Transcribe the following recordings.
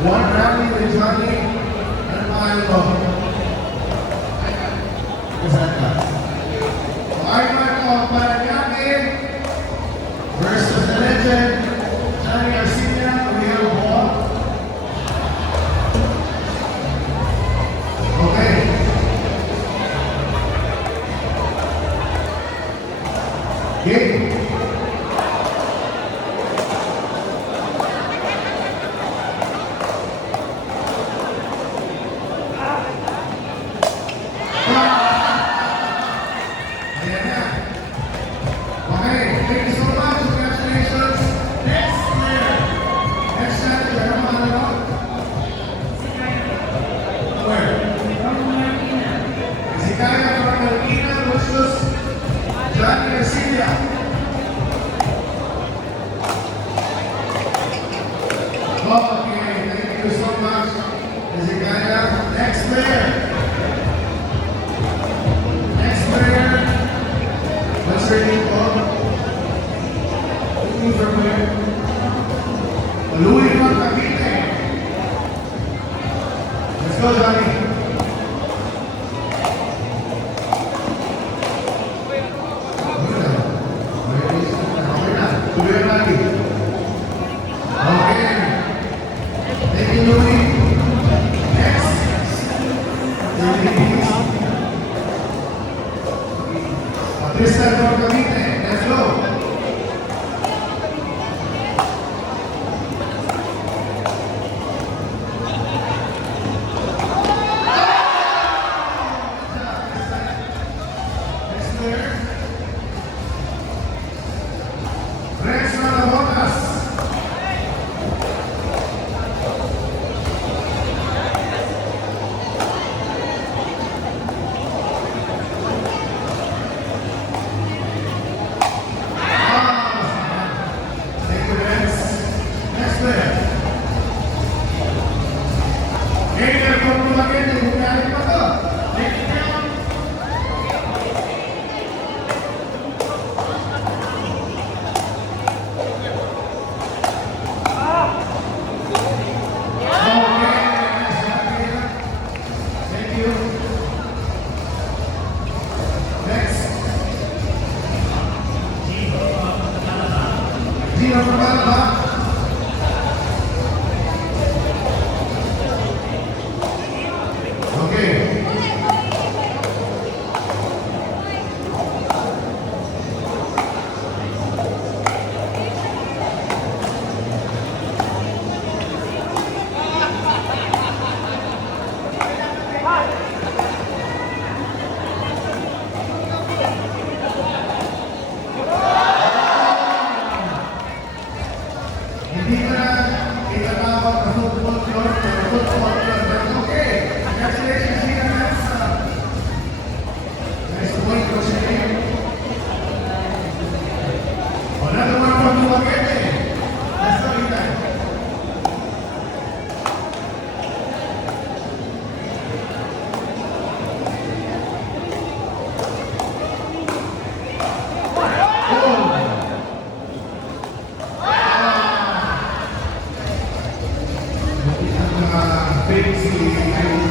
One rally with Johnny. Ano pangalan mo? Kasaan ka? Marco Paranaque versus the legend, Johnny Garcia. We have a ball. Okay. Game. Ayan na. Okay, thank you so much. Congratulations. Next player. Next challenger. Ano ang ano? Where? Si Kaya from Marikina versus Johnny Garcia. Okay, thank you so much. Si Kaya. Next player. Next player. What's her name called? Who's her player? Louis from Cavite. Let's go, Johnny. Okay na. Tuloy ang lagi. Okay. Thank you, Louis. Next. Tristan from Cavite. Let's go. Next player. Rex Ranabotas. Thank you, Rex. Next player. Gainer from Dumaguete. Bumiyari pa to. Next round. Thank you. Next. Gino from Alaba. Okay. Hindi ka na itatawag na football club. Okay. Congratulations, Gina. Nice point, Coach Lee. Another one from Dumaguete. Let's go, Gina.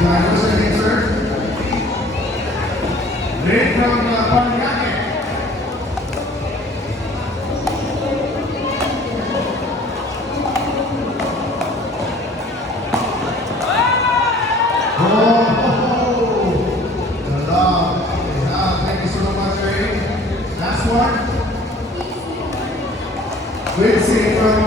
What's your name, sir? Red from Paranaque. Thank you so much, Ray. Last one. Quincy from